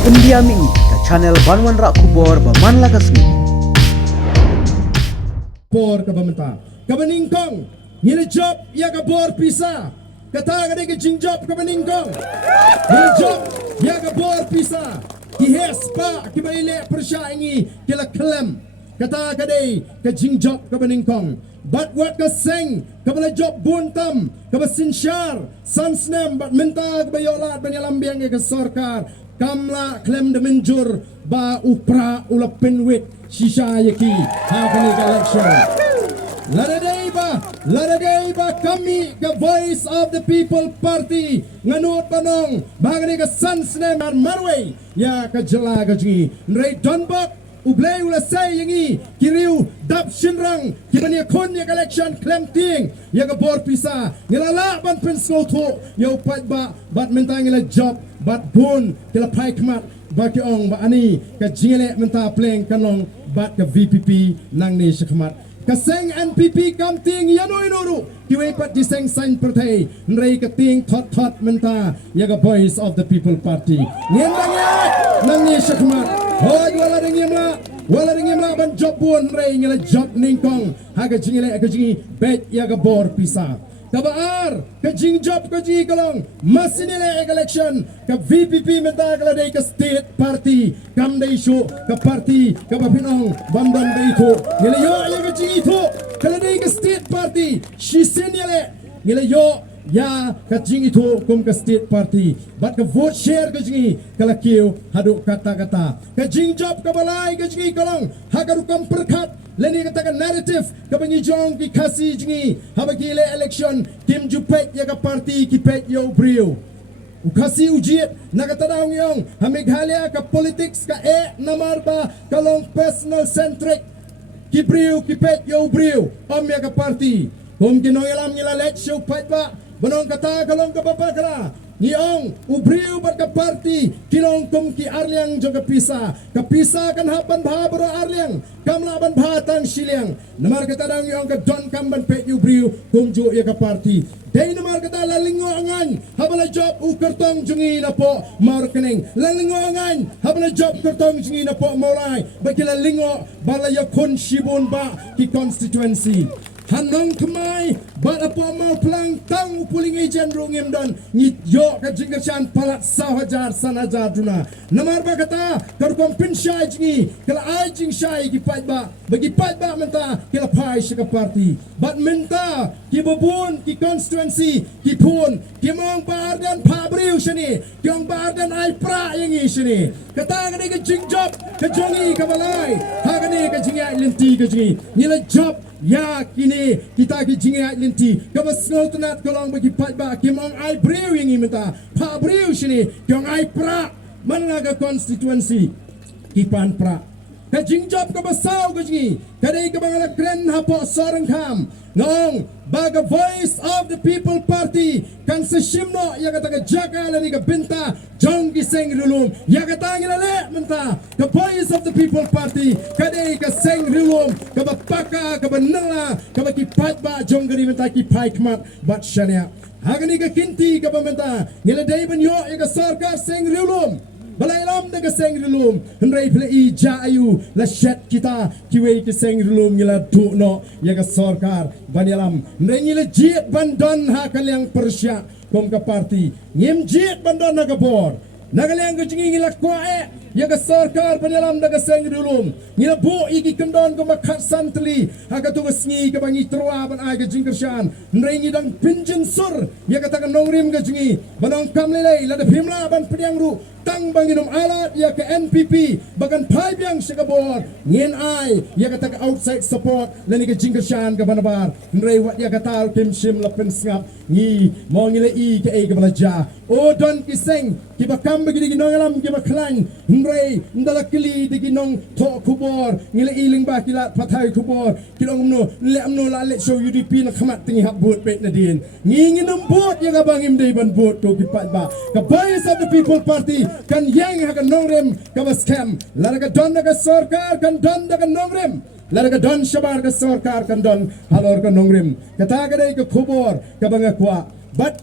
Pendiami ke channel Banwan Rak Kubor Baman Lagasmi. Por ka bamenta. Kabaningkong, ngila job ya ka bor pisa. Kata ka ke jingjop kabaningkong. Ngila job ya ka bor pisa. Kihes pa kibaile persya ingi kila klem. Kata ka ke jingjop kabaningkong. But what ka seng kabala job buntam kabasinsyar sansnem bat menta kabayolat banyalambiang ke sarkar. Kamla klem de menjur ba upra ulapin wit shisha yaki hakani election. Laraday ba kami ka Voice of the People Party nganut panong bagani ka sansne marway ya ka jela ka jingi nray donbok ublay ula say yangi kiriu dap shinrang kibani kon ya election klem ting ya ka bor pisa ngilala ban pensko to yo pat ba bat mentang ila job bat bun kila pai kmat baki ong ba ani ka jingele menta pleng kanong bat ka VPP nang ni shakmat kaseng NPP kamting yanoy noru kiwe pat diseng sign pertai nrei kating thot menta yaga Voice of the People Party ngem nang ni shakmat hoy wala ringimla ban job bun nrei ngela job ningkong haga jingele ka jingi bet yaga bor pisa kabaar ka jing job ka ji kalong masinile election ka VPP menta kala day ka state party kam day show ka party ka bapinong bandan day to nilayo ay ka jing ito kala day ka state party shisinile nilayo ya ka jing ito kum ka state party but ka vote share ka jingi kala kiyo hadu kata ka jing job ka balay ka jingi kalong hagaru kam perkat leni katakan narrative kabangi jong ki kasi jingi habagi le election kim jupet ya ka party ki pet yo brio ukasi ujiet nagatadaw ngiyong hamighalya ka politics ka namar ba kalong personal centric ki brio ki pet yo brio om ya ka party kung ginoyalam nila let show pet ba banong kata kalong kapapakara Niong ubriu bat ka party kinong kum ki arliang jong kapisa kan hapan bhabro arliang kamlaban bhatang siliang namar kata dang yong ka don kamban pet ubriu kum jo ya ka party day namar kata lalingo angan habala job u kartong jungi na po marketing lalingo angan habala job kartong jungi na po molai bakila lingo balaya kun shibun ba ki constituency Hanong kemai bala po mau pelang tang puling agent rungim don ngit yo ka jingersan palat sahajar sanajar duna namar ba kata karukom pinsyai jingi kala ai jing syai ki pai ba bagi pai ba menta kila pai shika party bat menta ki bobun ki constituency ki pun ki mong bardan pabriu shini kyong bardan ai pra yangi shini kata ngani ka jing job ka jongi ka balai ha ngani ka jingai lenti ka jingi nila job ya kini kita ki jingai linti kabas ngau tunat kolong bagi pat ba kimong ai brew yang imenta pa brew sini kyong ai pra managa constituency kipan pra ka jingjop ka basaw ka jingi kadai ka bangala kren hapo sarang kam ngong baga Voice of the People Party kan seshimno ya kata ka jaga lani ka binta jong giseng rulum ya kata ngilale menta ka Voice of the People Party kadai ka seng rulum ka bapaka ka banala ka bakipat ba jong gari menta ki paikmat bat shania hagani ka kinti ka bamenta ngilade banyo ya ka sarkar seng rulum balai lam de ka seng rulum hendrai plei ja ayu la shet kita kiwe ki seng rulum ngila du no ya ka sarkar banyalam hendrai ngila jit bandon ha kalyang persya kom ka party ngim jit bandon na ka bor nagalyang ka jingi ngila kwae ya ka sarkar banyalam de ka seng rulum ngila bu iki kendon ko makat santli ha ka tu ngi ka bangi trua ban ai ka jingkersyan hendrai ngidang pinjin sur ya ka ta ka nongrim ka jingi banong kamlelei la de phimla ban pediang ru tang banginum alat ya ke NPP bagan pai biang sigabor ngin ai ya kata outside support lani ke jingkersyan ke banabar nrei wat ya kata kim shim lapen ngap ngi mo ngile i ke ke balaja o don kiseng ki bakam bagi ginong alam ki baklan nrei ndala kili di ginong to kubor ngile iling ba kilat pathai kubor kilong no le amno la le show UDP na khamat tingi habut bet na din ngi nginum bot ya ka bangim dei ban bot to ki pat ba ka Voice of the People Party kan yang hakan nongrem kama scam laraga don naga sarkar kan don naga nongrem laraga don shabar ka sarkar kan don halor ka nongrem kata ka dai ka khubor ka banga kwa but